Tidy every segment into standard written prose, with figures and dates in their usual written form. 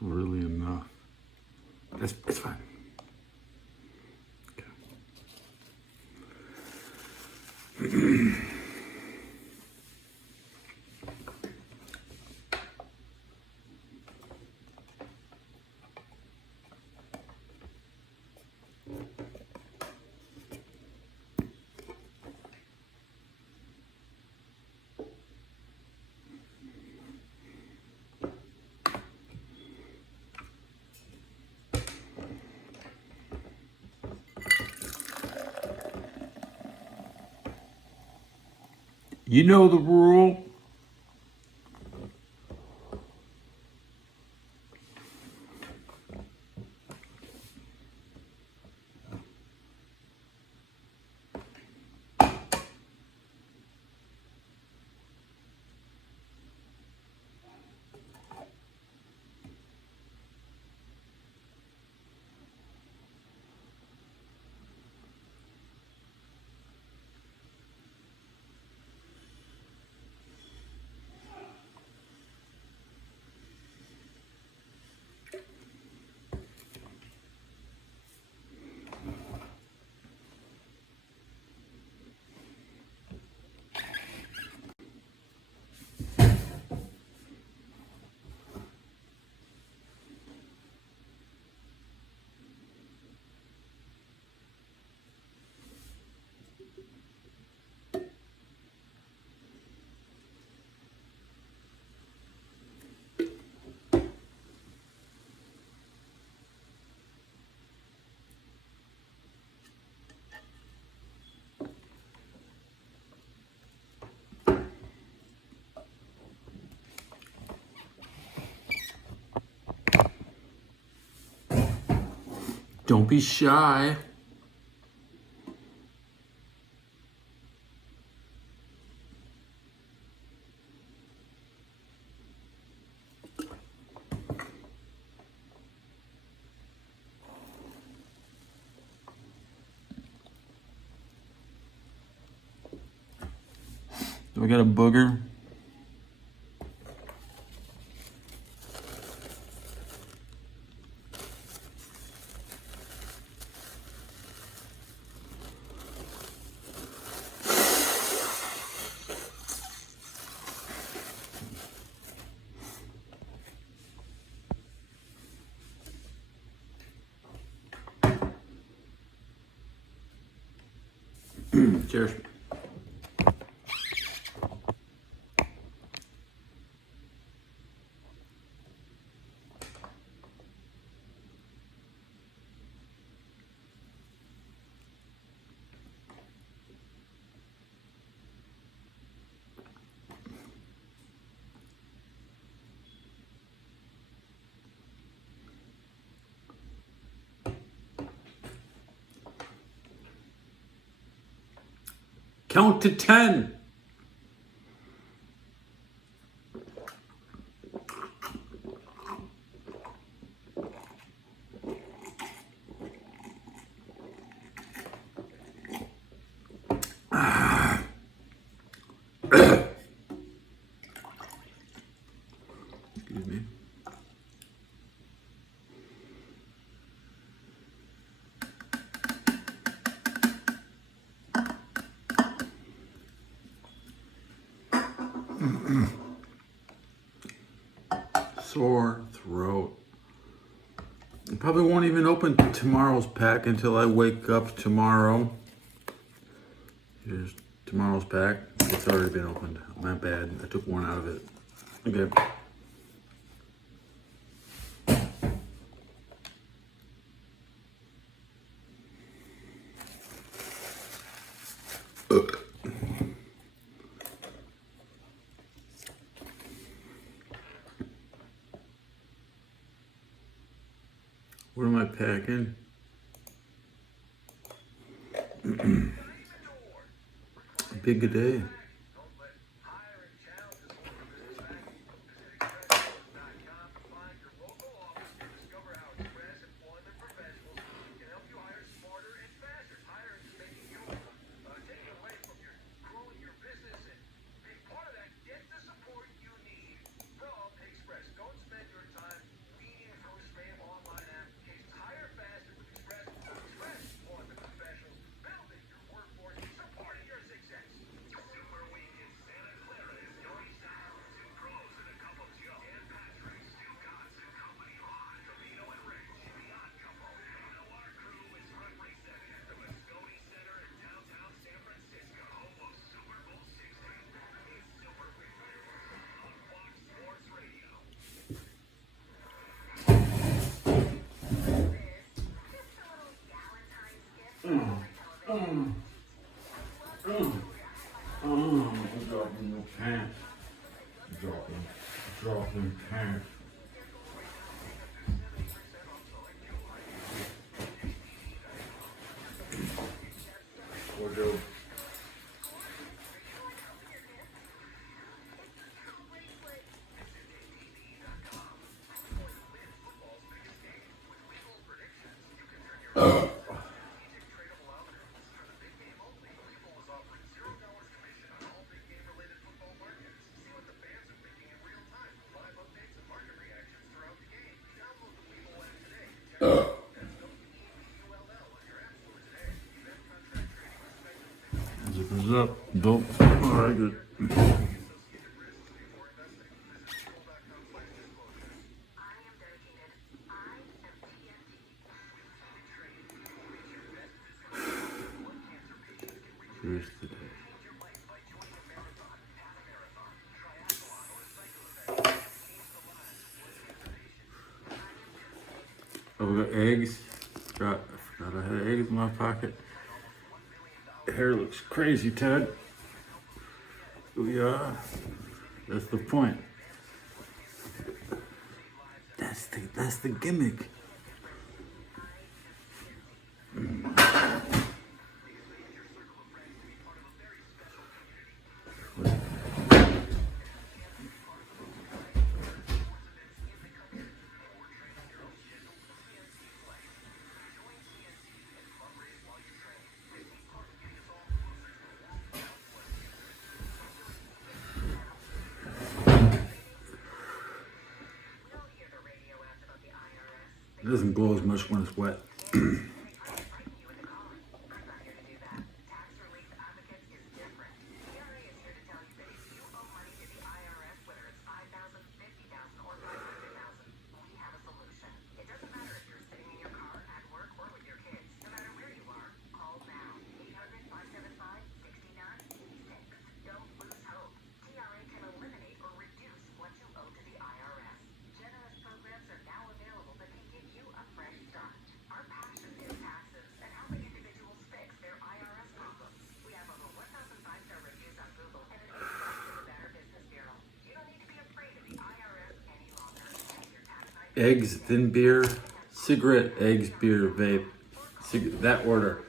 really enough. It's fine. Okay. You know the rule. Don't be shy. Do I got a booger? Cheers. Count to 10. Excuse me. Sore throat. I probably won't even open tomorrow's pack until I wake up tomorrow. Here's tomorrow's pack. It's already been opened. My bad. I took one out of it. Okay. What am I packing? Big a day. Dropping the pants. Dropping pants. Wardrobe. Zippers up. Don't. Alright, good. Here's the day. Oh, we got eggs. I forgot I had eggs in my pocket. The hair looks crazy, Ted. Yeah, that's the point. That's the gimmick. It doesn't glow as much when it's wet. Eggs, then beer, cigarette, eggs, beer, vape. That order.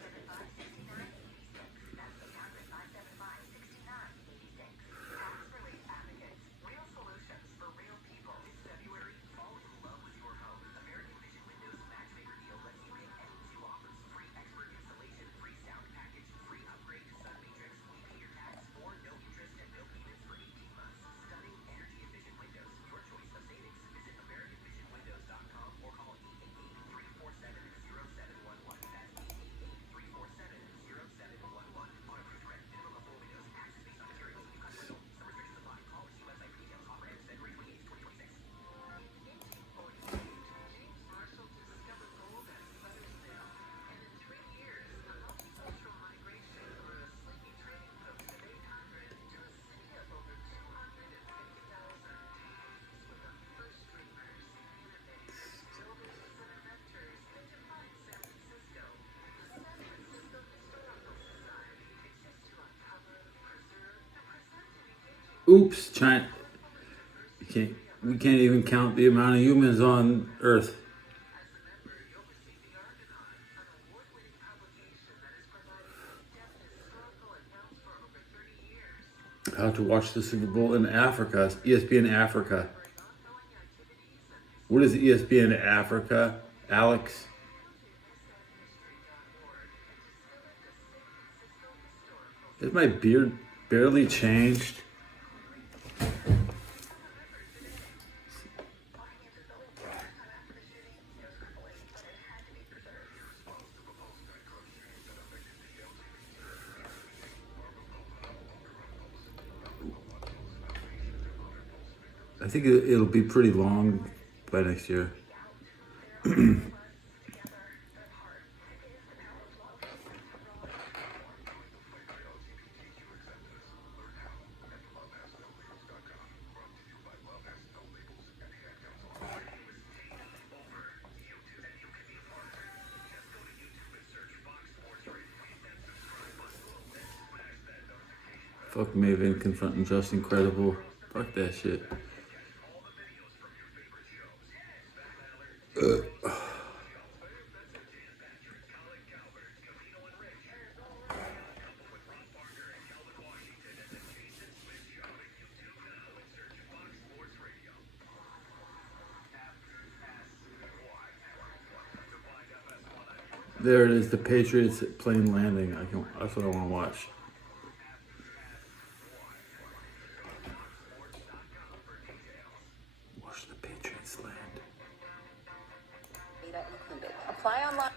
Oops, China. We can't even count the amount of humans on Earth. How to watch the Super Bowl in Africa. ESPN Africa. What is ESPN Africa, Alex? Is my beard barely changed? I think it'll be pretty long by next year. Fuck Maven confronting Just Incredible. Fuck that shit. There it is, the Patriots plane landing. That's what I want to watch. Watch the Patriots land. Data included. Apply online.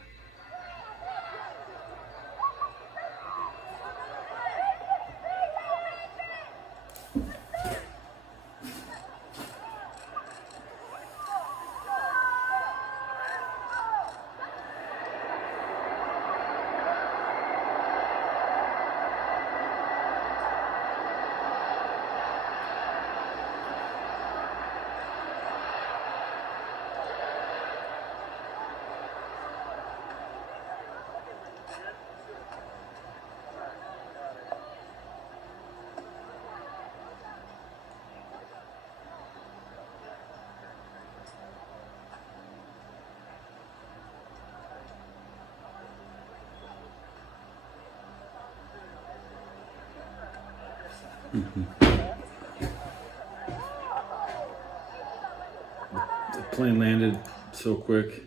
The plane landed so quick.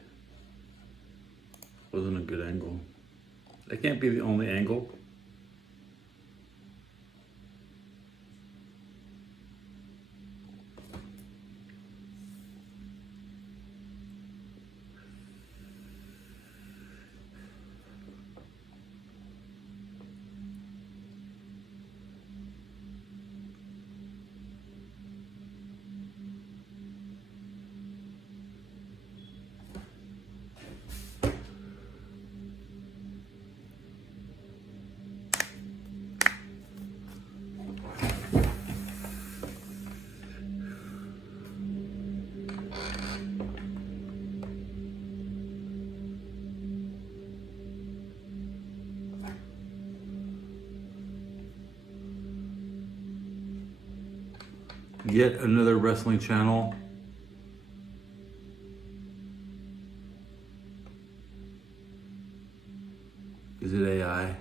Wasn't a good angle. That can't be the only angle. Yet another wrestling channel. Is it AI?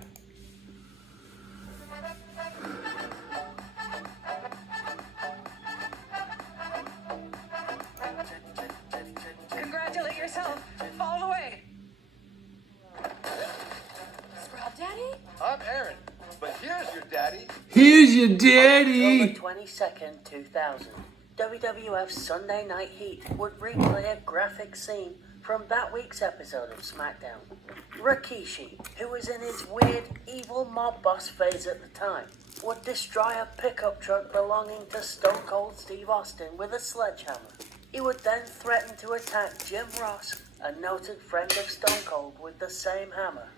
Congratulate yourself. All the way. Scrub Daddy? I'm Aaron, but here's your daddy. Here's your daddy! October 22nd, 2000, WWF Sunday Night Heat would replay a graphic scene from that week's episode of SmackDown. Rikishi, who was in his weird, evil mob boss phase at the time, would destroy a pickup truck belonging to Stone Cold Steve Austin with a sledgehammer. He would then threaten to attack Jim Ross, a noted friend of Stone Cold, with the same hammer.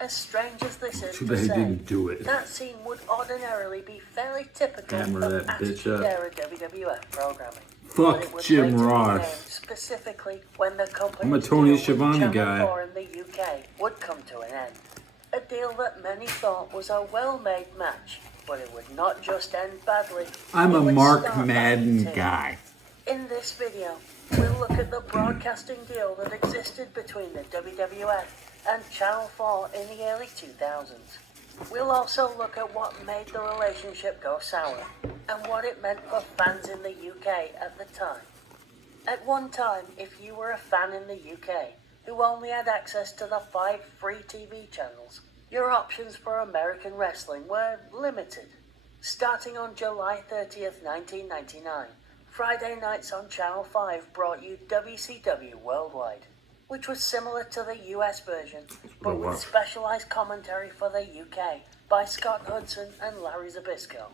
As strange as this is Too to bad he say, didn't do it. that scene would ordinarily be fairly typical Hammer of that bitch Attitude up. Era WWF programming. Fuck But it would Jim later be Ross. named specifically when the company's I'm a Tony deal with Schiavone Channel guy. 4 in the UK would come to an end. A deal that many thought was a well-made match, but it would not just end badly. I'm it a would Mark start Madden badly too. guy. In this video, we'll look at the broadcasting deal that existed between the WWF and Channel 4 in the early 2000s. We'll also look at what made the relationship go sour and what it meant for fans in the UK at the time. At one time, if you were a fan in the UK who only had access to the 5 free TV channels, your options for American wrestling were limited. Starting on July 30th, 1999, Friday nights on Channel 5 brought you WCW Worldwide, which was similar to the US version, but with specialized commentary for the UK by Scott Hudson and Larry Zbyszko.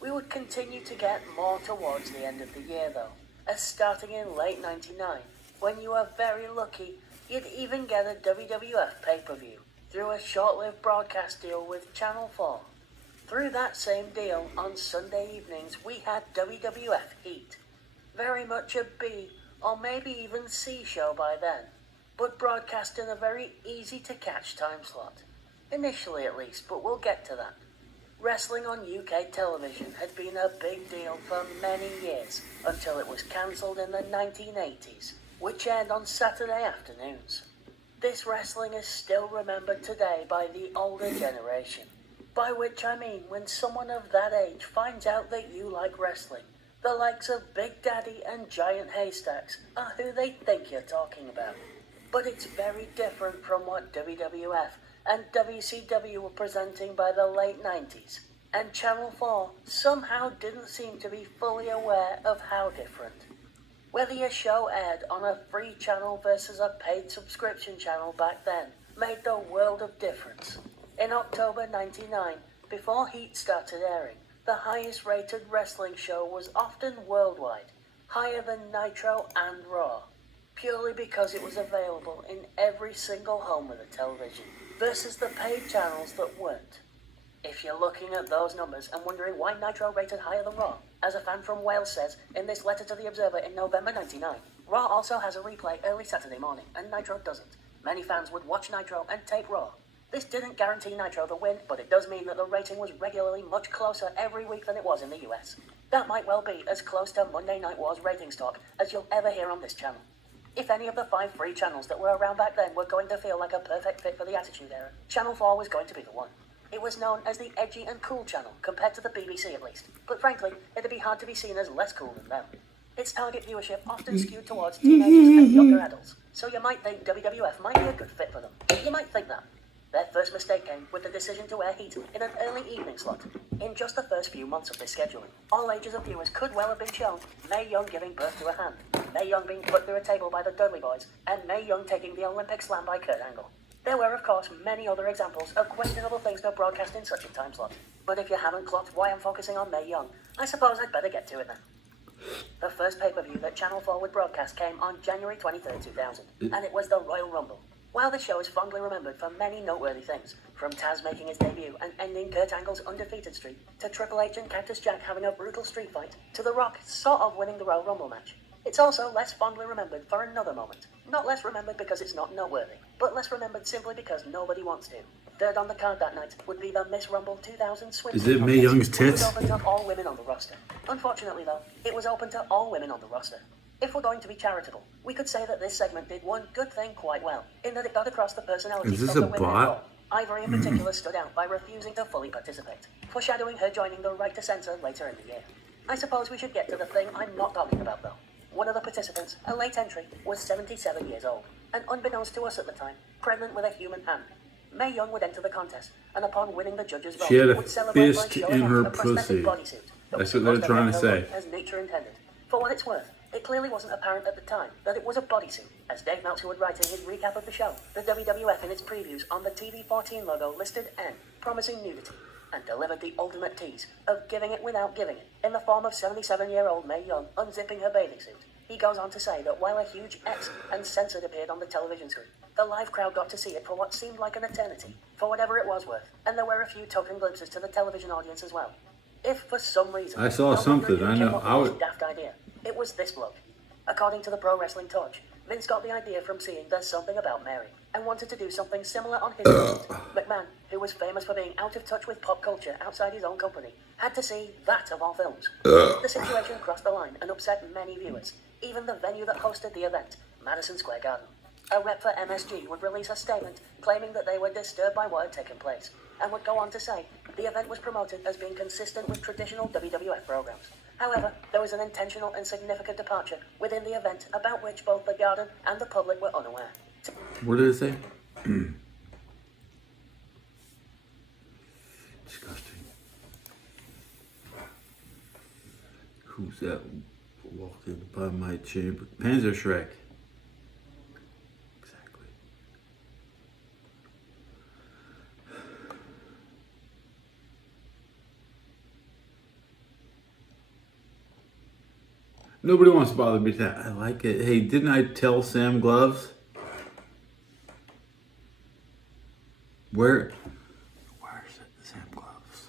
We would continue to get more towards the end of the year though, as starting in late 99, when you were very lucky, you'd even get a WWF pay-per-view through a short-lived broadcast deal with Channel 4. Through that same deal, on Sunday evenings, we had WWF Heat. Very much a B, or maybe even C show by then, but broadcast in a very easy-to-catch time slot. Initially at least, but we'll get to that. Wrestling on UK television had been a big deal for many years until it was cancelled in the 1980s, which aired on Saturday afternoons. This wrestling is still remembered today by the older generation, by which I mean when someone of that age finds out that you like wrestling, the likes of Big Daddy and Giant Haystacks are who they think you're talking about. But it's very different from what WWF and WCW were presenting by the late 90s, and Channel 4 somehow didn't seem to be fully aware of how different. Whether your show aired on a free channel versus a paid subscription channel back then made the world of difference. In October 99, before Heat started airing, the highest rated wrestling show was often worldwide, higher than Nitro and Raw, purely because it was available in every single home with a television, versus the paid channels that weren't. If you're looking at those numbers and wondering why Nitro rated higher than Raw, as a fan from Wales says in this letter to the Observer in November 99, Raw also has a replay early Saturday morning, and Nitro doesn't. Many fans would watch Nitro and tape Raw. This didn't guarantee Nitro the win, but it does mean that the rating was regularly much closer every week than it was in the US. That might well be as close to Monday Night War's ratings talk as you'll ever hear on this channel. If any of the 5 free channels that were around back then were going to feel like a perfect fit for the Attitude Era, Channel 4 was going to be the one. It was known as the edgy and cool channel, compared to the BBC at least, but frankly, it'd be hard to be seen as less cool than them. Its target viewership often skewed towards teenagers and younger adults, so you might think WWF might be a good fit for them. You might think that. Their first mistake came with the decision to air Heat in an early evening slot. In just the first few months of this scheduling, all ages of viewers could well have been shown Mae Young giving birth to a hand, Mae Young being put through a table by the Dudley Boys, and Mae Young taking the Olympic slam by Kurt Angle. There were, of course, many other examples of questionable things to broadcast in such a time slot. But if you haven't clocked why I'm focusing on Mae Young, I suppose I'd better get to it then. The first pay-per-view that Channel 4 would broadcast came on January 23rd, 2000, and it was the Royal Rumble. While the show is fondly remembered for many noteworthy things, from Taz making his debut and ending Kurt Angle's undefeated streak, to Triple H and Cactus Jack having a brutal street fight, to The Rock sort of winning the Royal Rumble match, it's also less fondly remembered for another moment. Not less remembered because it's not noteworthy, but less remembered simply because nobody wants to. Third on the card that night would be the Miss Rumble 2000 swim. Is it Mae Young's which was tits? open to all women on the roster. Unfortunately though, it was open to all women on the roster. If we're going to be charitable, we could say that this segment did one good thing quite well, in that it got across the personalities Is this of the a women bot? involved. Ivory in particular stood out by refusing to fully participate, foreshadowing her joining the Right to Censor later in the year. I suppose we should get to the thing I'm not talking about though. One of the participants, a late entry, was 77 years old, and unbeknownst to us at the time, pregnant with a human hand. Mae Young would enter the contest, and upon winning the judges' vote, She had a would celebrate by fist showing in off her a prosthetic pussy. bodysuit that That's was what they're supposed to trying make to her say. look as nature intended. For what it's worth, it clearly wasn't apparent at the time that it was a bodysuit, as Dave Meltzer would write in his recap of the show. The WWF in its previews on the TV14 logo listed N, promising nudity, and delivered the ultimate tease of giving it without giving it, in the form of 77-year-old Mae Young unzipping her bathing suit. He goes on to say that while a huge X and censored appeared on the television screen, the live crowd got to see it for what seemed like an eternity, for whatever it was worth, and there were a few token glimpses to the television audience as well. If for some reason I saw no one something, knew I who know, came up I with would- this daft idea, it was this bloke. According to the Pro Wrestling Torch, Vince got the idea from seeing There's Something About Mary, and wanted to do something similar on his end. McMahon, who was famous for being out of touch with pop culture outside his own company, had to see that of all films. The situation crossed the line and upset many viewers, even the venue that hosted the event, Madison Square Garden. A rep for MSG would release a statement claiming that they were disturbed by what had taken place, and would go on to say the event was promoted as being consistent with traditional WWF programs. However, there was an intentional and significant departure within the event about which both the Garden and the public were unaware. What did it say? Disgusting. Who's that walking by my chamber? Panzer Shrek. Exactly. Nobody wants to bother me with that. I like it. Hey, didn't I tell Sam Gloves? Where's it? Sam Gloves?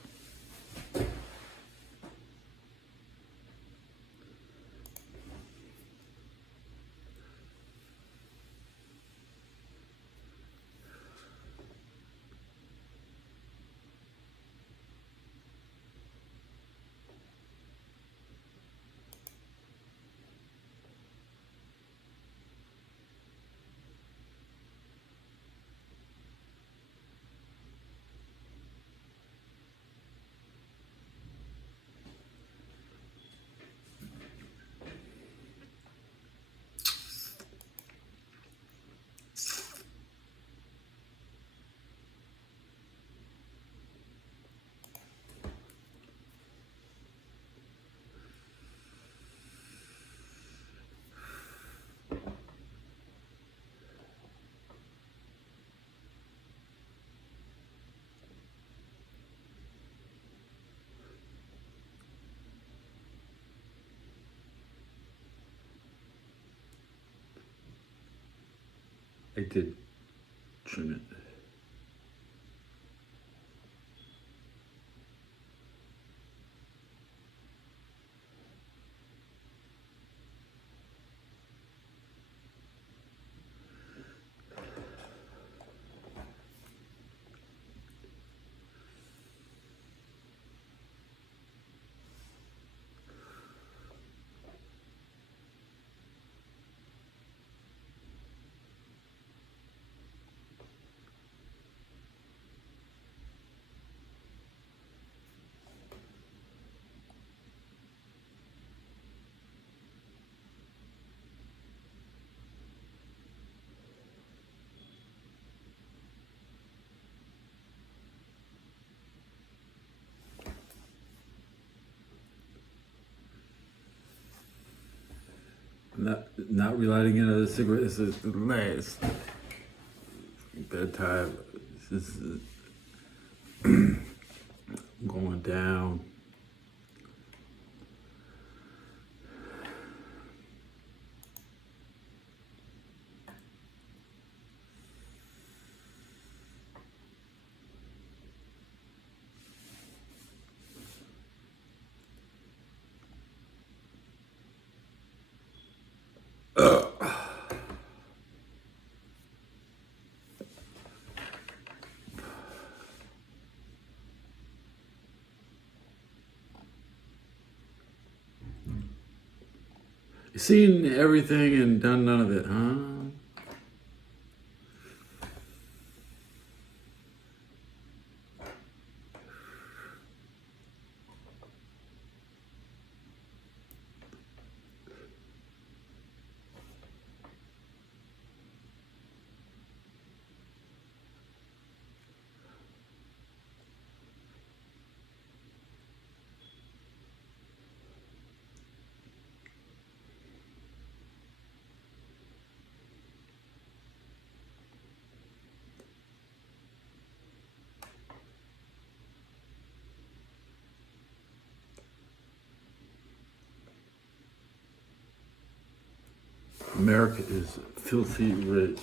I did trim it. Not relighting another cigarette. This is the last bedtime. This is going down. Seen everything and done none of it, huh? America is filthy rich.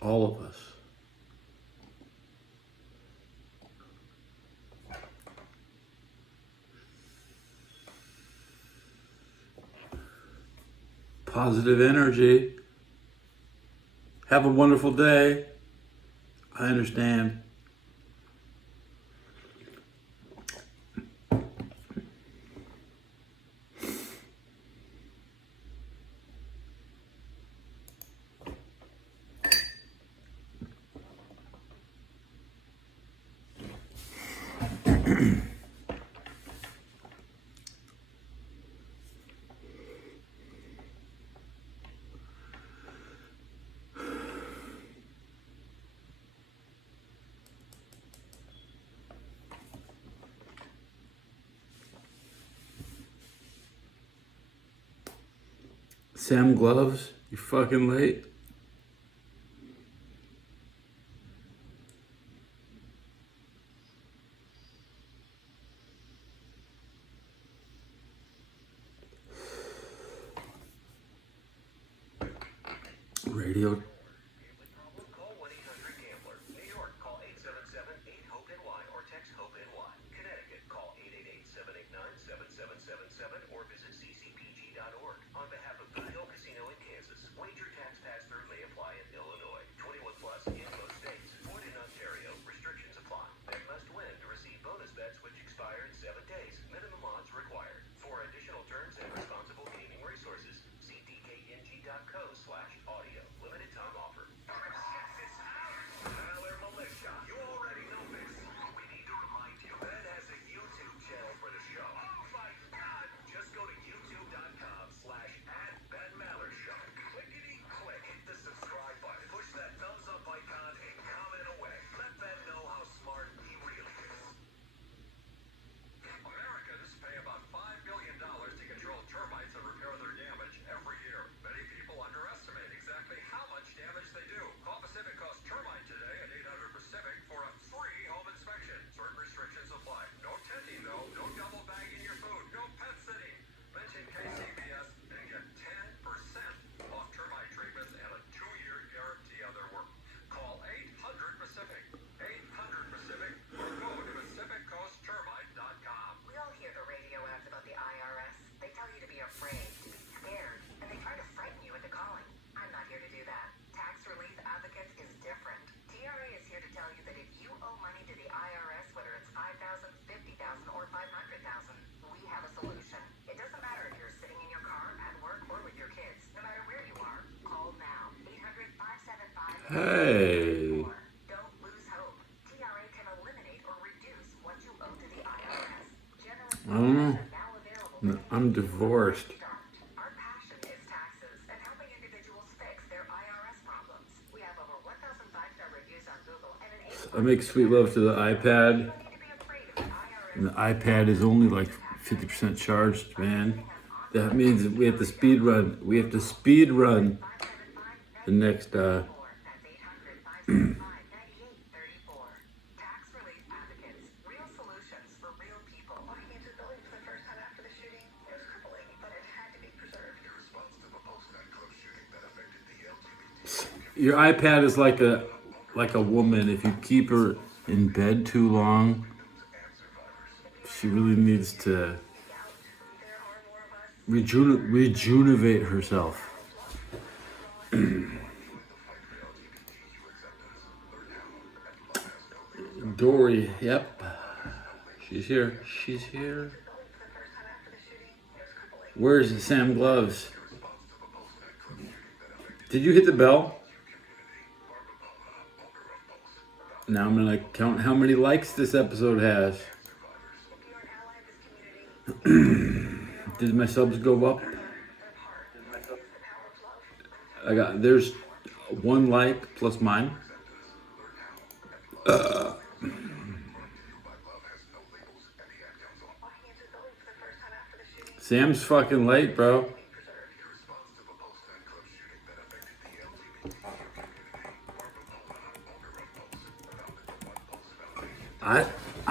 All of us. Positive energy. Have a wonderful day. I understand. Sam Gloves, you fucking late. Radio. Call 1-800-GAMBLER. New York, call 877-8-HOPE-NY or text HOPE-NY. Connecticut, call 888-789-7777 or visit ccpg.org. On behalf of Good Hill Casino in Kansas, wager tax pass-through may apply in Illinois. 21 plus in most states. Void in Ontario. Restrictions apply. Bet must win to receive bonus bets which expire in 7 days. Minimum odds required. For additional terms and responsible gaming resources, see dkng.co/audio. Limited time Hey. Don't lose hope. TRA can eliminate or reduce what you owe to the IRS. Generous I don't know. programs are now available. I'm divorced. Our passion is taxes and helping individuals fix their IRS problems. We have over 1,000 five-star reviews on Google and an I make sweet love to the iPad. You don't need to be afraid of the IRS. And the iPad is only like 50% charged, man. That means that we have to speed run. We have to speed run the next That's 800-575-9834. Tax relief advocates. Real solutions for real people. Walking into the building for the first time after the shooting, it was crippling, but it had to be preserved. Your response to the post-nightclub shooting that affected the LGBT. Your iPad is like a woman. If you keep her in bed too long, she really needs to rejuvenate herself. Dory, yep. She's here. She's here. Where's Sam Gloves? Did you hit the bell? Now I'm gonna count how many likes this episode has. Did my subs go up? There's 1 like plus mine. Sam's fucking late, bro.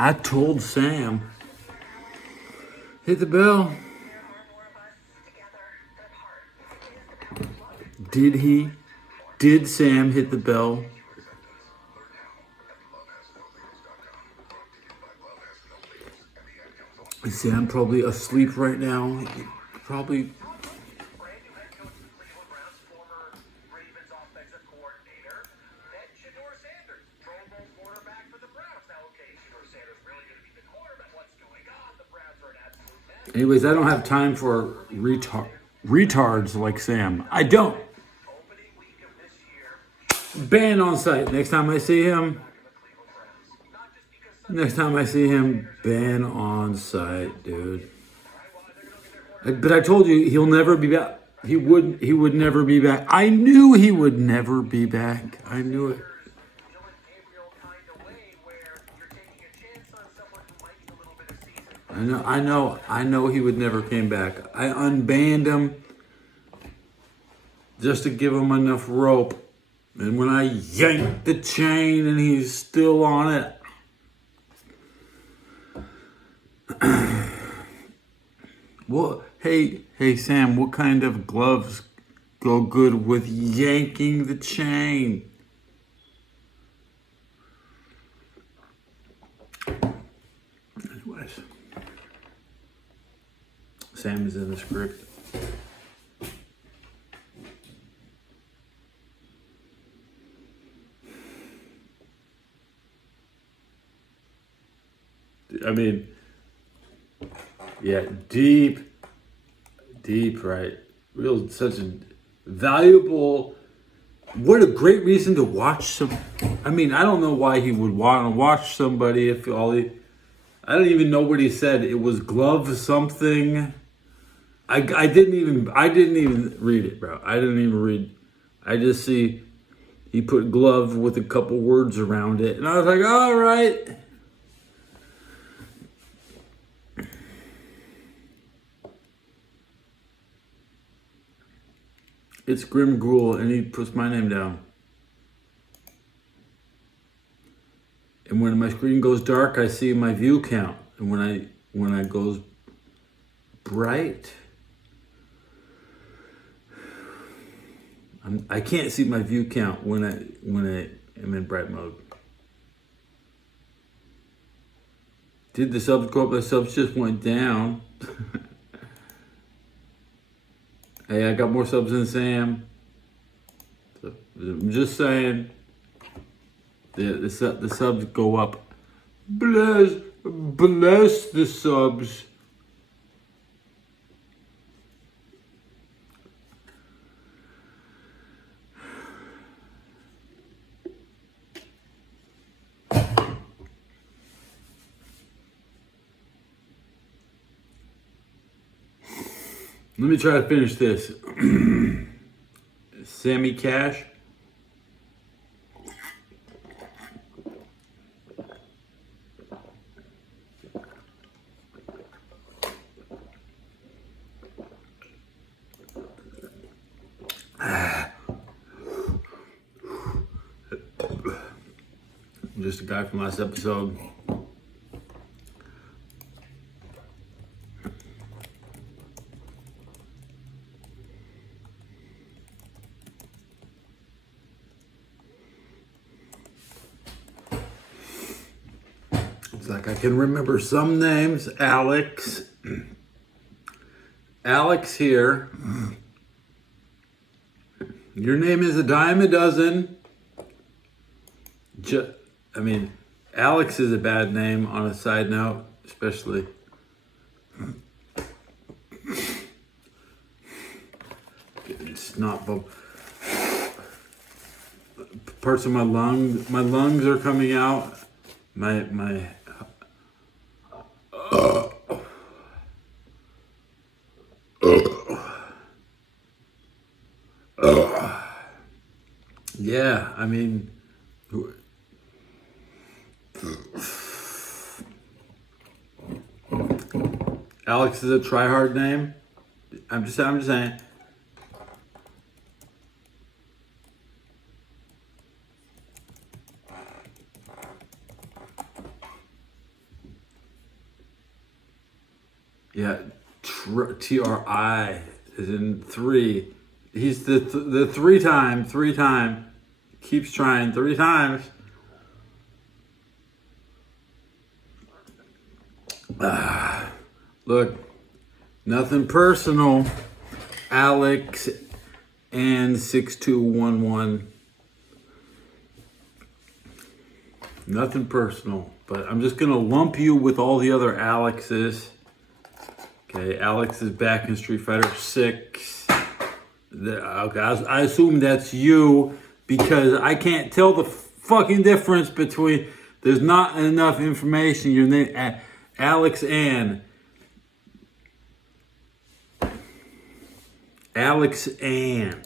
I told Sam, hit the bell. Did he? Did Sam hit the bell? Is Sam probably asleep right now? Probably. Brand new head coach of the Cleveland Browns, former Ravens offensive coordinator, met Shador Sanders, Pro Bowl quarterback for the Browns. Now, okay, Shador Sanders really going to be the quarterback. What's going on? The Browns are an absolute mess. Anyways, I don't have time for retards like Sam. I don't. Opening week of this year, Ban on site. Next time I see him. Next time I see him, ban on site, dude. But I told you he'll never be back. He would never be back. I knew he would never be back. I knew it. Dylan Gabriel kind of way where you're taking a chance on someone who might need a little bit of season. I know he would never came back. I unbanned him just to give him enough rope. And when I yanked the chain and he's still on it, well, hey Sam, what kind of gloves go good with yanking the chain? Anyways, Sam is in the script. I mean, yeah, deep, right? Such a valuable. What a great reason to watch some. I mean, I don't know why he would want to watch somebody if all he. I don't even know what he said. It was glove something. I didn't even read it, bro. I didn't even read. I just see he put glove with a couple words around it, and I was like, all right. It's Grim Gruel, and he puts my name down. And when my screen goes dark, I see my view count. And when I goes bright, I can't see my view count when I am in bright mode. Did the subs go up? The subs just went down. Hey, I got more subs than Sam. So, I'm just saying. The subs go up. Bless the subs. Let me try to finish this. Sammy Cash. Just a guy from last episode. It's like I can remember some names. Alex. Alex here. Your name is a dime a dozen. Alex is a bad name on a side note, especially. It's not parts of my lungs are coming out. Yeah, I mean, Alex is a try-hard name. I'm just saying. Yeah, Tri is in 3. He's the three time. Keeps trying 3 times. Look, nothing personal. Alex and 6211. Nothing personal, but I'm just gonna lump you with all the other Alexes. Okay, Alex is back in Street Fighter 6. Okay, I assume that's you because I can't tell the fucking difference between. There's not enough information. Your name, Alex Ann. Alex Ann.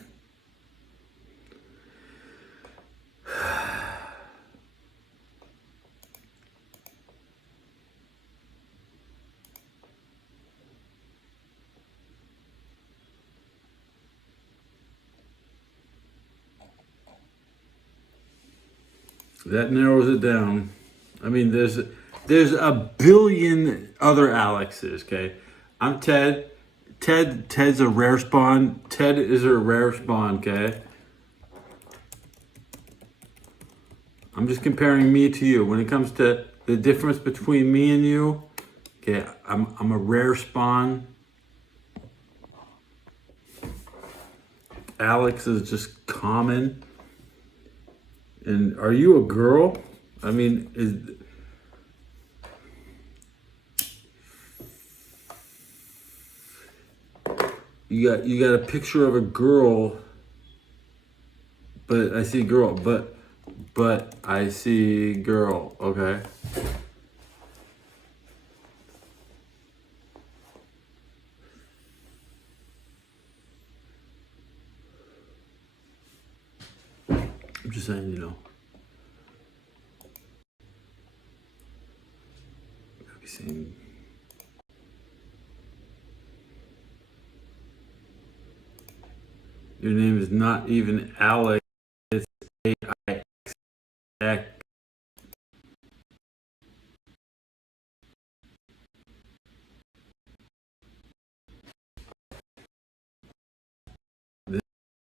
That narrows it down. I mean, there's a billion other Alexes, okay? I'm Ted. Ted's a rare spawn. Ted is a rare spawn, okay? I'm just comparing me to you. When it comes to the difference between me and you, okay, I'm a rare spawn. Alex is just common. And are you a girl? I mean, you got a picture of a girl, but I see girl, but I see girl, okay? I'm just saying, you know. Gotta be saying. Your name is not even Alex. It's A-I-X.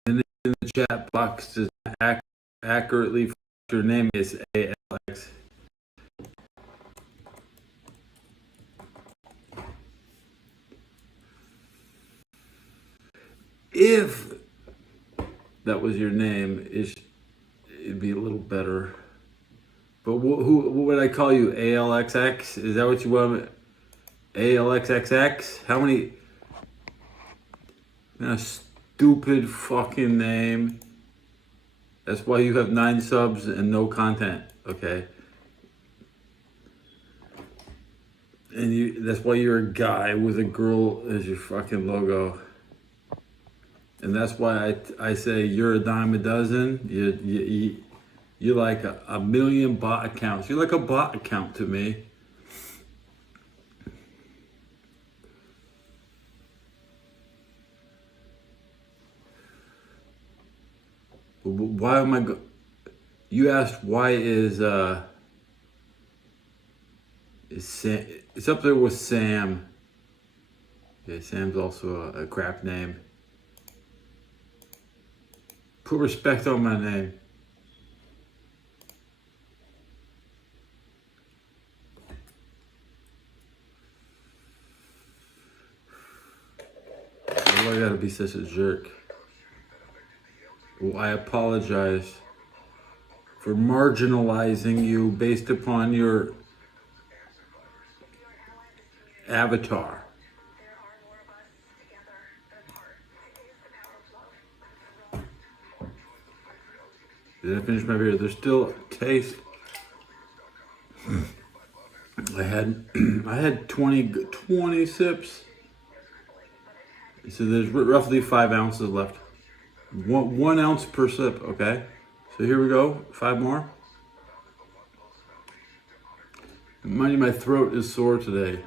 And in the chat box does not accurately your name is ALX. If that was your name, it'd be a little better. But what would I call you? ALXX? Is that what you want? ALXXX? How many? A stupid fucking name. That's why you have 9 subs and no content, okay? And that's why you're a guy with a girl as your fucking logo. And that's why I say you're a dime a dozen. You're like a million bot accounts. You're like a bot account to me. Why am I you asked why is Sam, it's up there with Sam. Yeah, Sam's also a crap name. Put respect on my name. Why do I gotta be such a jerk? Well, I apologize for marginalizing you based upon your avatar. Did I finish my beer? There's still taste. I had 20 sips. So there's roughly 5 ounces left. 1 ounce per sip, okay? So here we go, 5 more. Mind you, my throat is sore today.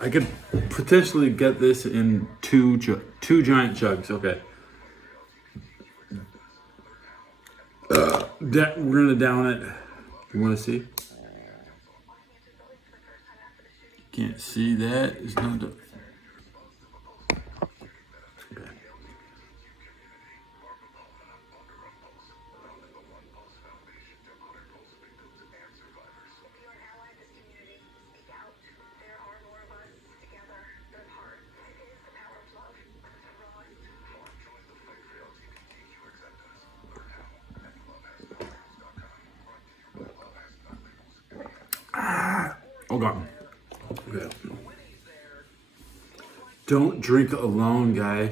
I could potentially get this in two giant jugs, okay. We're gonna down it. You wanna see? Can't see that. It's not the... Okay. Oh God. Okay. Don't drink alone, guys.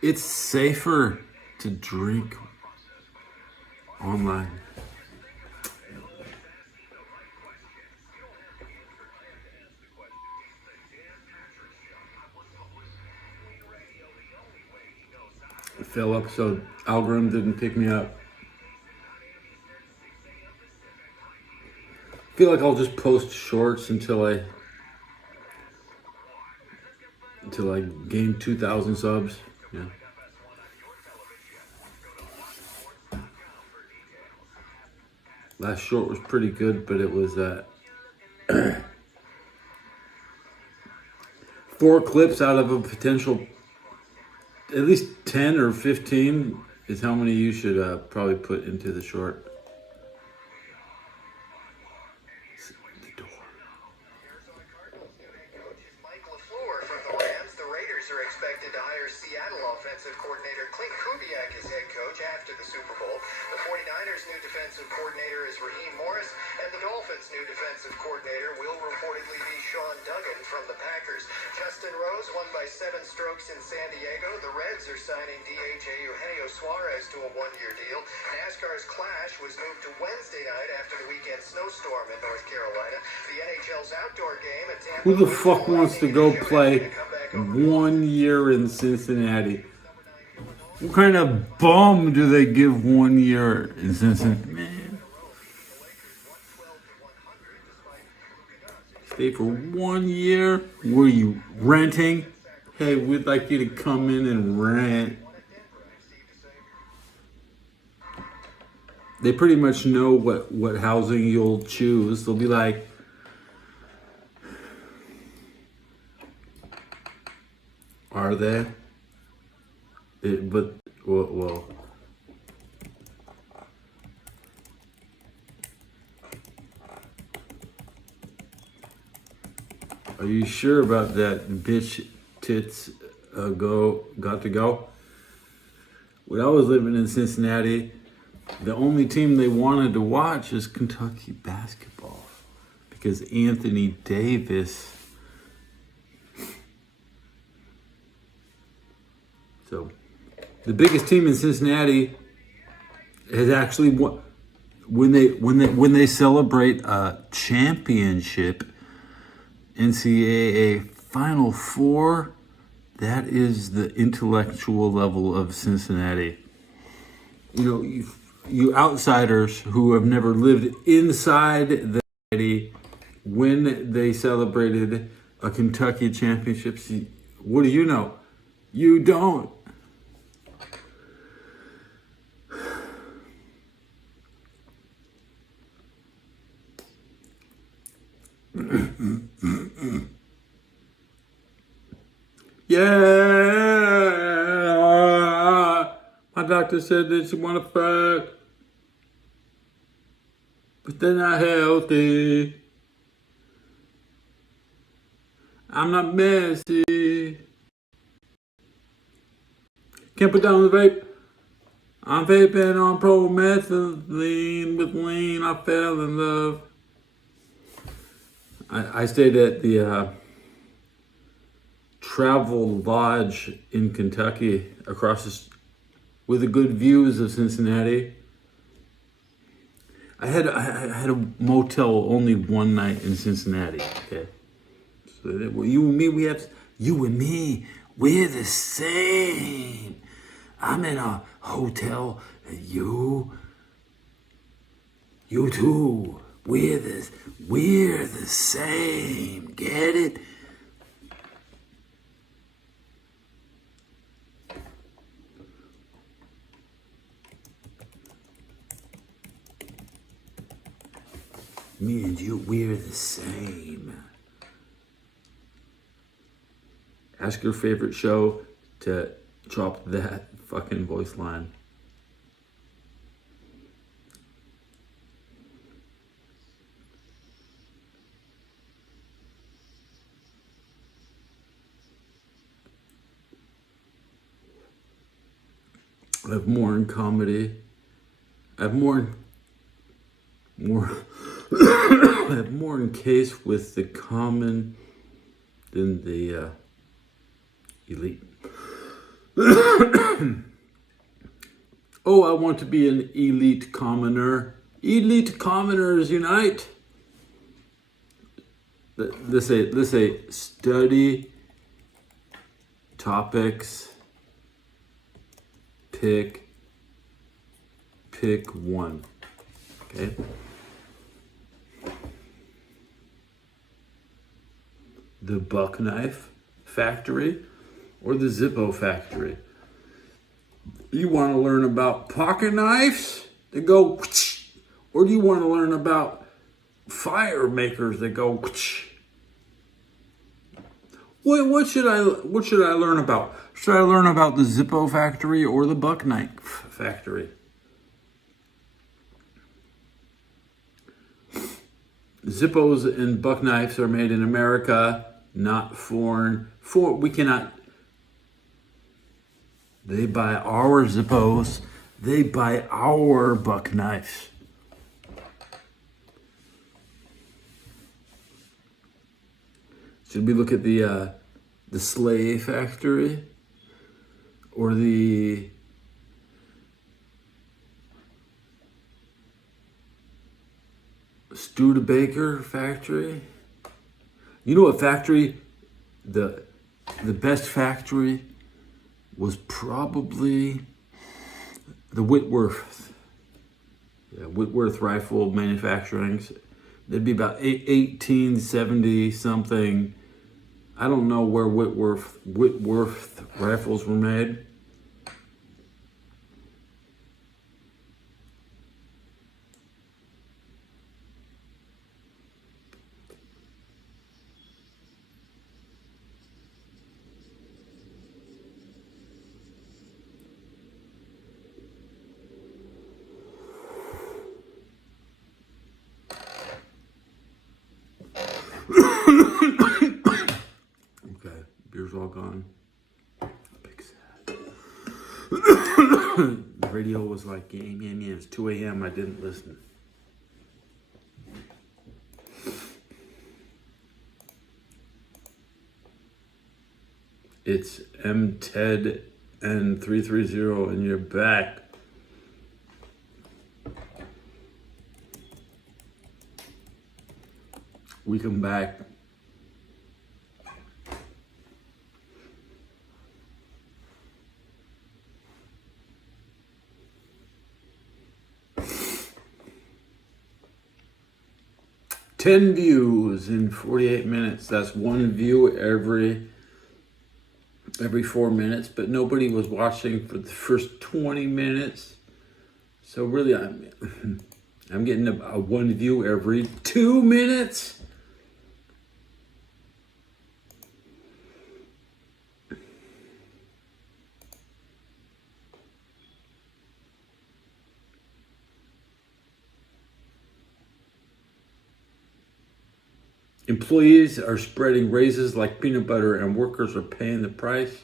It's safer to drink online. Fell up, so algorithm didn't pick me up. I feel like I'll just post shorts until I gain 2,000 subs. Yeah. Last short was pretty good, but it was 4 clips out of a potential. At least 10 or 15 is how many you should probably put into the short. The door. Mike LaFleur from the Rams. The Raiders are expected to hire Seattle offensive coordinator Clint Kubiak as head coach after the Super Bowl. The 49ers' new defensive coordinator is Raheem Morris, and the Dolphins' new defensive coordinator will reportedly be Sean Duggan from the Packers. Justin Rose won by 7 strokes in San Diego. The Reds are signing DH Eugenio Suarez to a 1-year deal. NASCAR's Clash was moved to Wednesday night after the weekend snowstorm in North Carolina. The NHL's outdoor game at Tampa. Who the fuck wants to go play 1 year in Cincinnati? What kind of bum do they give 1 year in Cincinnati? Man. Stay for 1 year? Were you renting? Hey, we'd like you to come in and rent. They pretty much know what housing you'll choose. They'll be like, are they? Well. Are you sure about that? Bitch tits got to go? When I was living in Cincinnati, the only team they wanted to watch is Kentucky basketball because Anthony Davis. So the biggest team in Cincinnati has actually won. When they celebrate a championship, NCAA Final Four, that is the intellectual level of Cincinnati. You know, you outsiders who have never lived inside the city, when they celebrated a Kentucky championship, what do you know? You don't. Yeah, my doctor said that she want to fuck, but they're not healthy. I'm not messy. Can't put down the vape. I'm vaping on promethylene with lean. I fell in love. I stayed at the Travel Lodge in Kentucky, with the good views of Cincinnati. I had a motel only one night in Cincinnati. Okay, so you and me, we're the same. I'm in a hotel, and you too. We're the same. Get it? Me and you, we're the same. Ask your favorite show to drop that fucking voice line. I have more in comedy. I have more I have more in case with the common than the elite. Oh, I want to be an elite commoner. Elite commoners unite. Let's say study topics. Pick one. Okay. The buck knife factory or the Zippo factory? You want to learn about pocket knives that go whoosh, or do you want to learn about fire makers that go whoosh? What should I learn about? Should I learn about the Zippo factory or the buck knife factory? Zippos and buck knives are made in America, not foreign. We cannot. They buy our Zippos. They buy our buck knives. Should we look at the Sleigh factory or the Studebaker factory? You know what factory? The best factory was probably the Whitworth. Yeah, Whitworth rifle manufacturing. They'd be about 1870 something. I don't know where Whitworth rifles were made. Okay, beer's all gone. Big sad. The radio was like, yeah, it's 2 a.m. I didn't listen. It's and 330, and you're back. We come back. Ten views in 48 minutes. That's one view every 4 minutes, but nobody was watching for the first 20 minutes. So really, I'm getting a one view every 2 minutes. Employees are spreading raises like peanut butter, and workers are paying the price.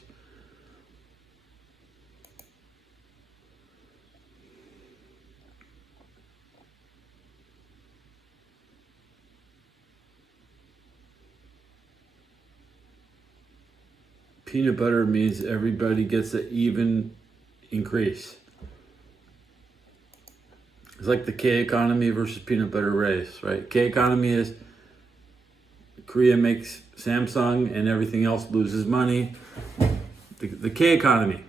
Peanut butter means everybody gets an even increase. It's like the K economy versus peanut butter race, right? K economy is Korea makes Samsung and everything else loses money. The K economy.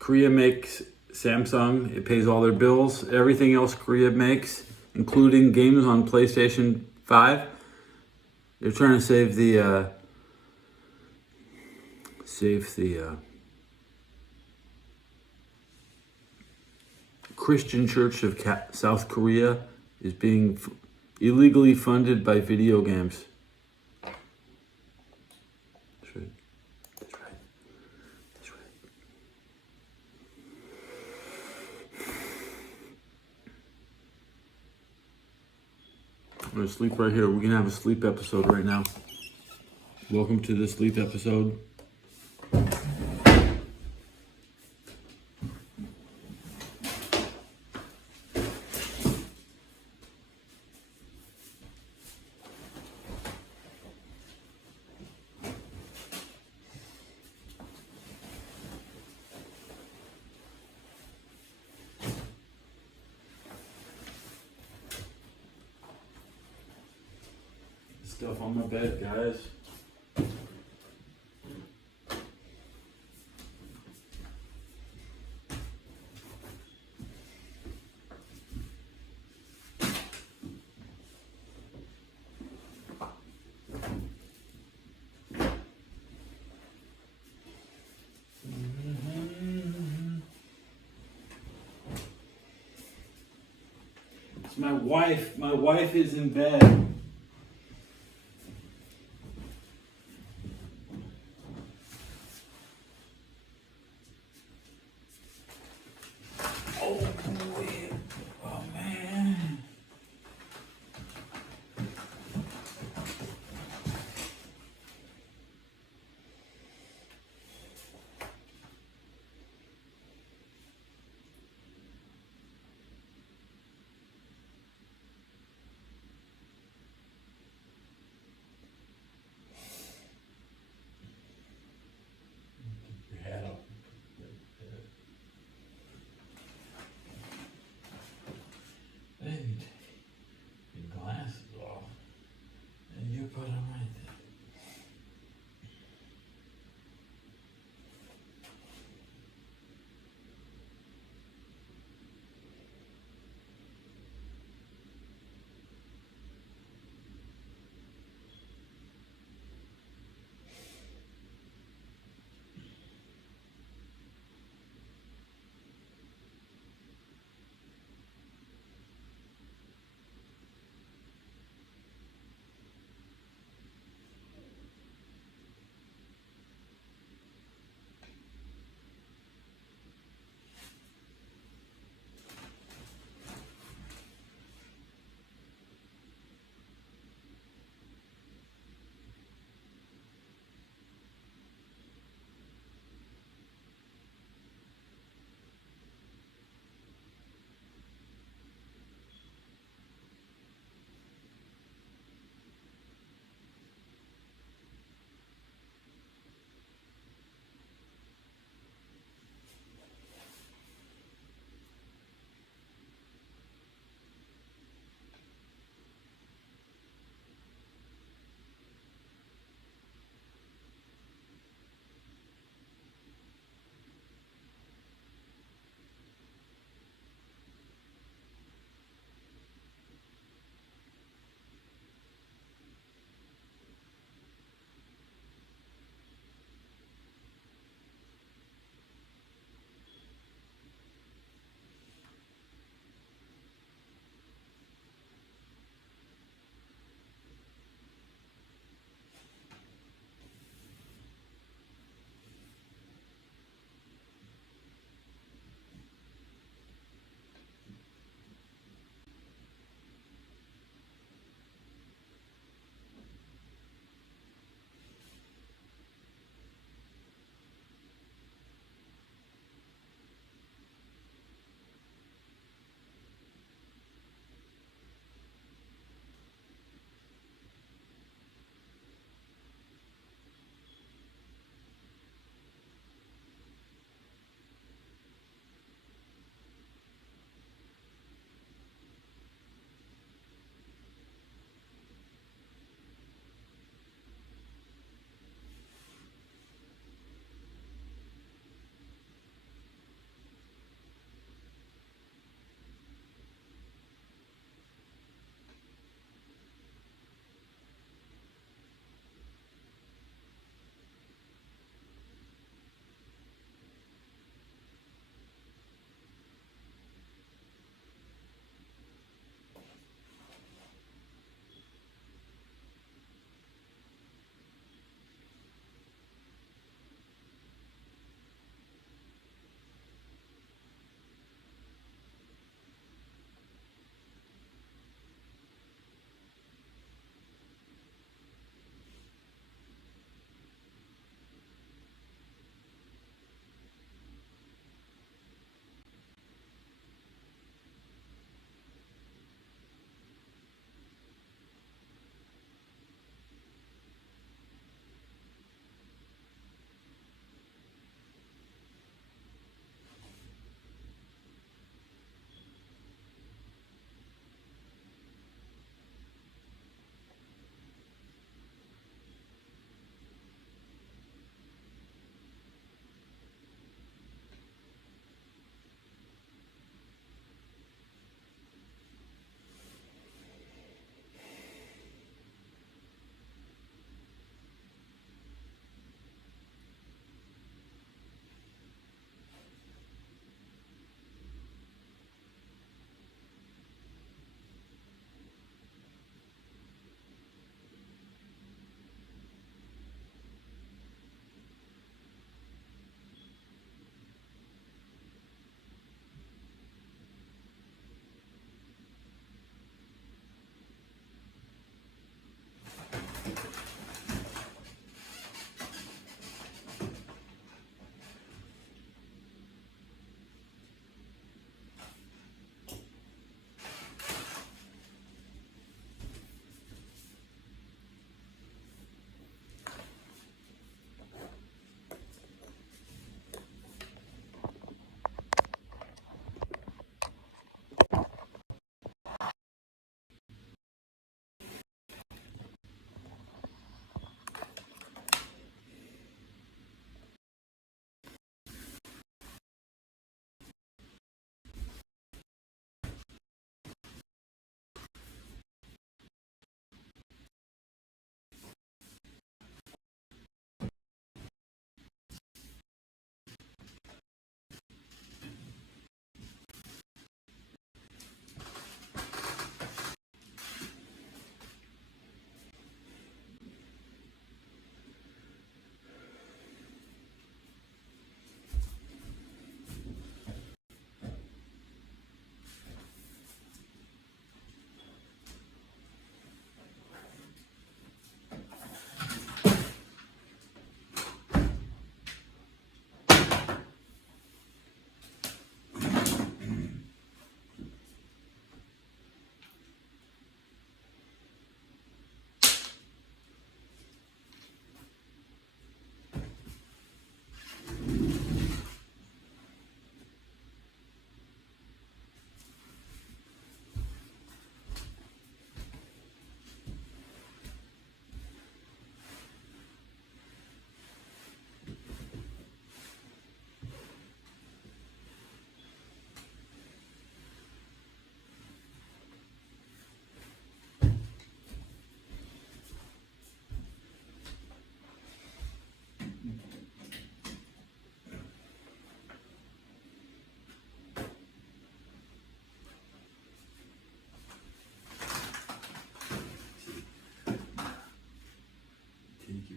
Korea makes Samsung, it pays all their bills. Everything else Korea makes, including games on PlayStation 5, they're trying to save the Christian Church of South Korea is being illegally funded by video games. That's right. That's right. That's right. I'm gonna sleep right here. We're gonna have a sleep episode right now. Welcome to the sleep episode. Stuff on my bed, guys. It's my wife. My wife is in bed. Oh boy. Oh man.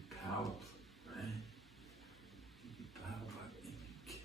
powerful, right? You be powerful and you can.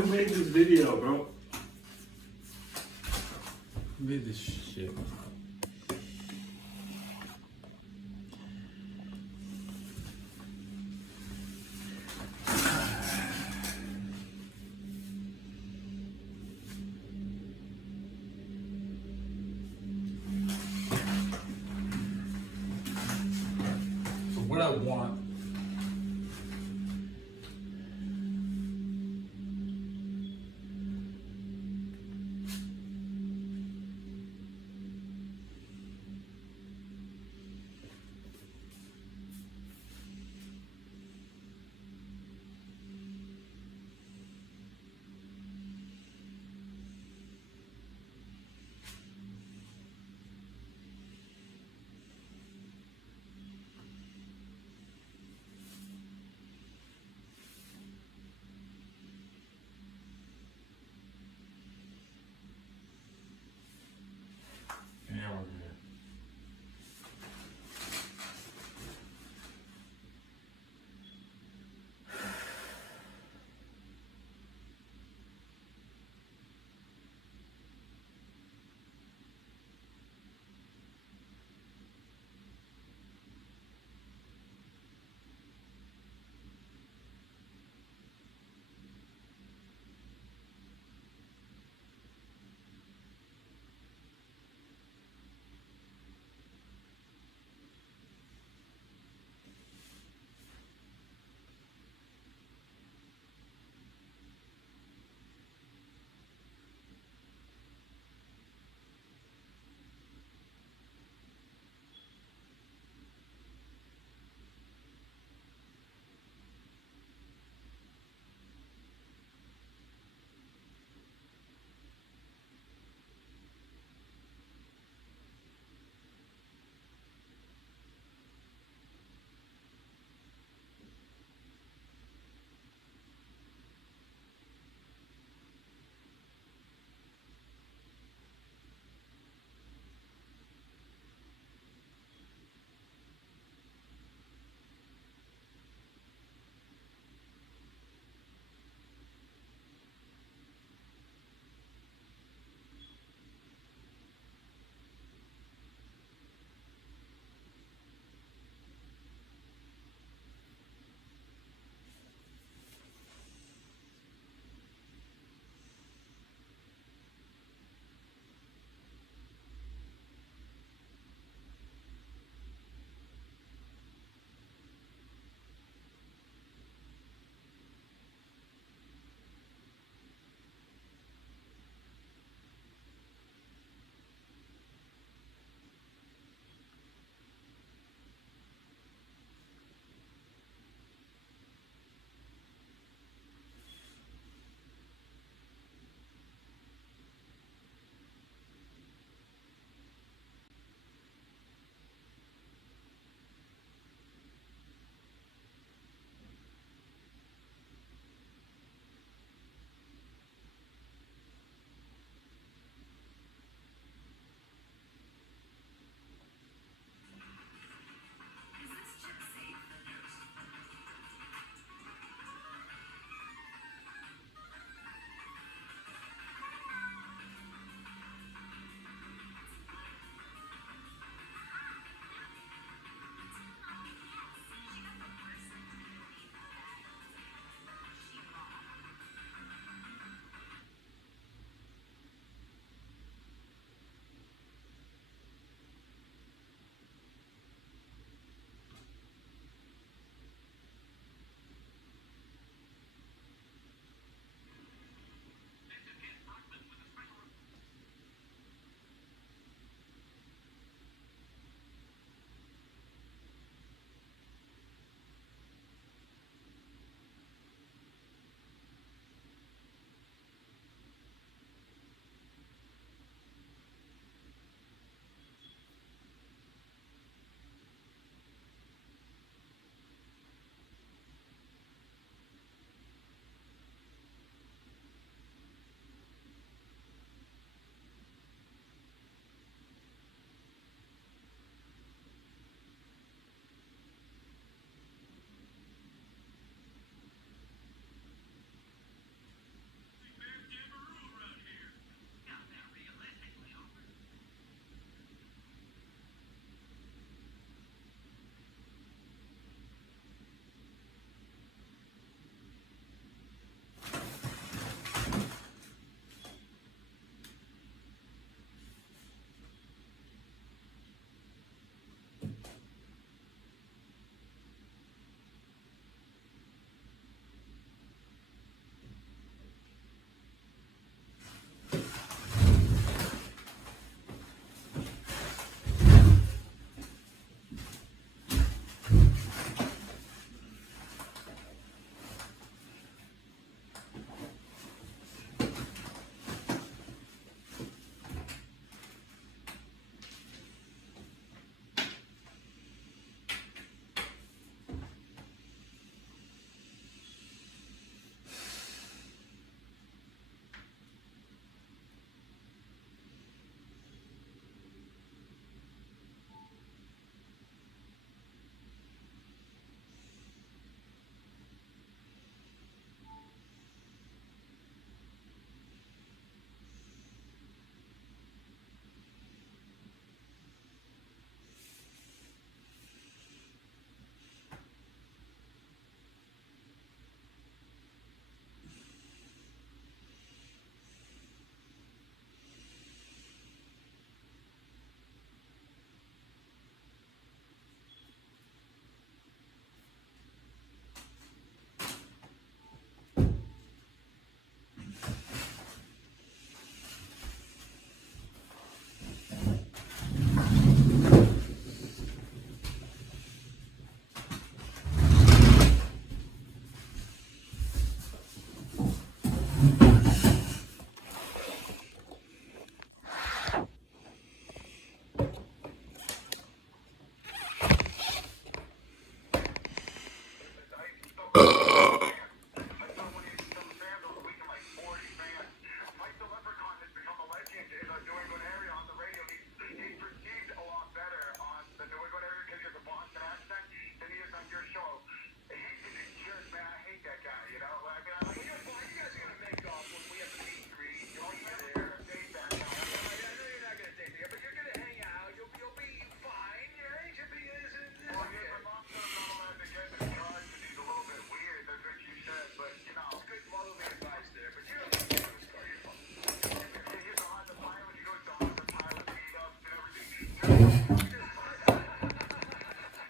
who made this video, bro? Who made this shit? So what I want.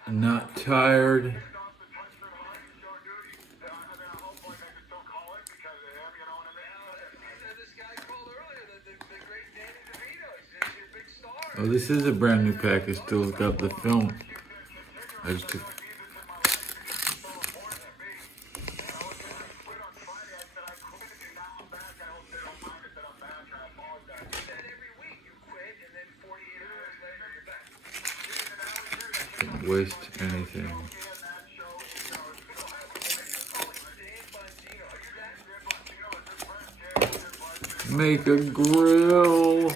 Not tired. Oh, this is a brand new pack. It still got the film. I just took. Don't waste anything. Make a grill.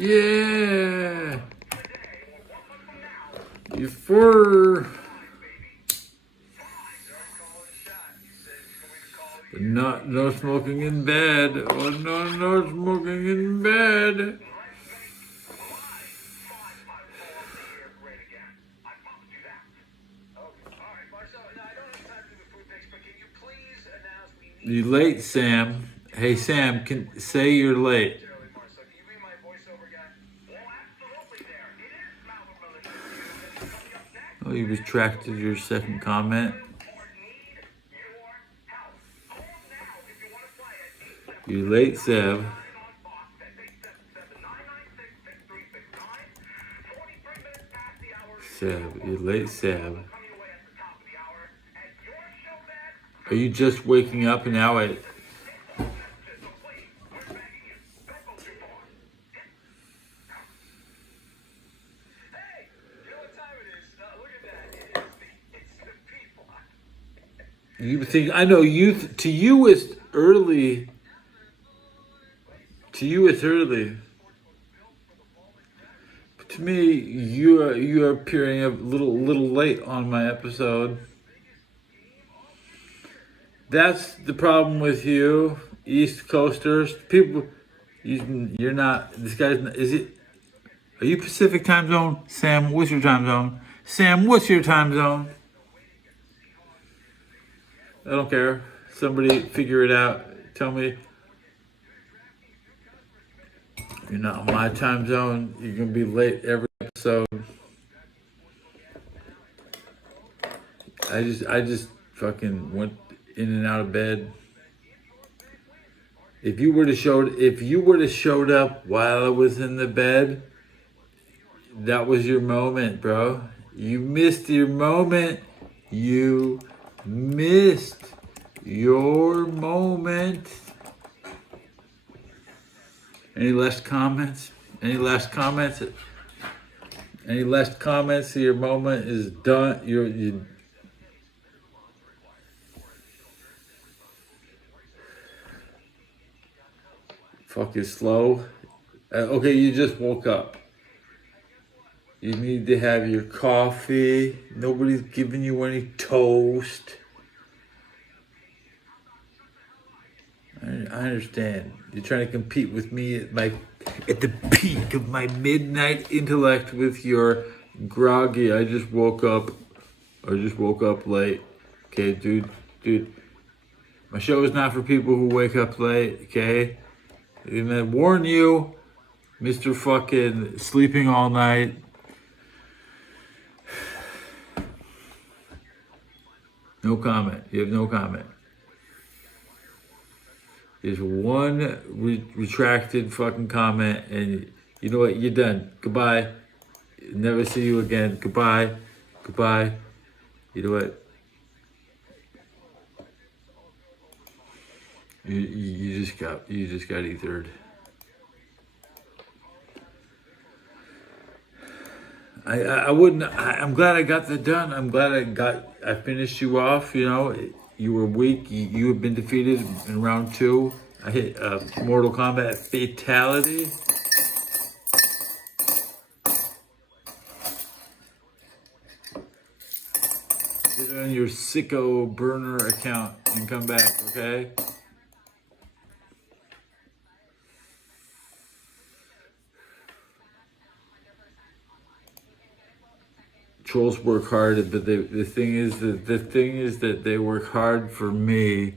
Yeah. You fur. No smoking in bed. Oh no smoking in bed. You late, Sam? Hey Sam, can say you're late. Oh, you retracted your second comment. You late, Seb. Seb, you late, Seb. Are you just waking up now at... You think, I know you, to you it's early. To you it's early. But to me, you are appearing a little late on my episode. That's the problem with you, East Coasters. People, you're not, this guy's not, is it, are you Pacific time zone? Sam, what's your time zone? Sam, what's your time zone? I don't care. Somebody figure it out. Tell me. You're not on my time zone. You're going to be late every episode. I just fucking went in and out of bed. If you were to showed up while I was in the bed, that was your moment, bro. You missed your moment. You missed your moment. Any last comments? Any last comments? Any last comments? Your moment is done. You fucking slow. Okay, you just woke up. You need to have your coffee. Nobody's giving you any toast. I understand. You're trying to compete with me at the peak of my midnight intellect with your groggy. I just woke up late. Okay, dude. My show is not for people who wake up late, okay? And I warn you, Mr. fucking sleeping all night. No comment. You have no comment. There's one retracted fucking comment, and you know what? You're done. Goodbye. Never see you again. Goodbye. You know what? You just got ethered. I'm glad I got that done. I'm glad I finished you off. You know, you were weak. You have been defeated in round 2. I hit Mortal Kombat fatality. Get it on your sicko burner account and come back, okay? Trolls work hard, but the thing is that they work hard for me.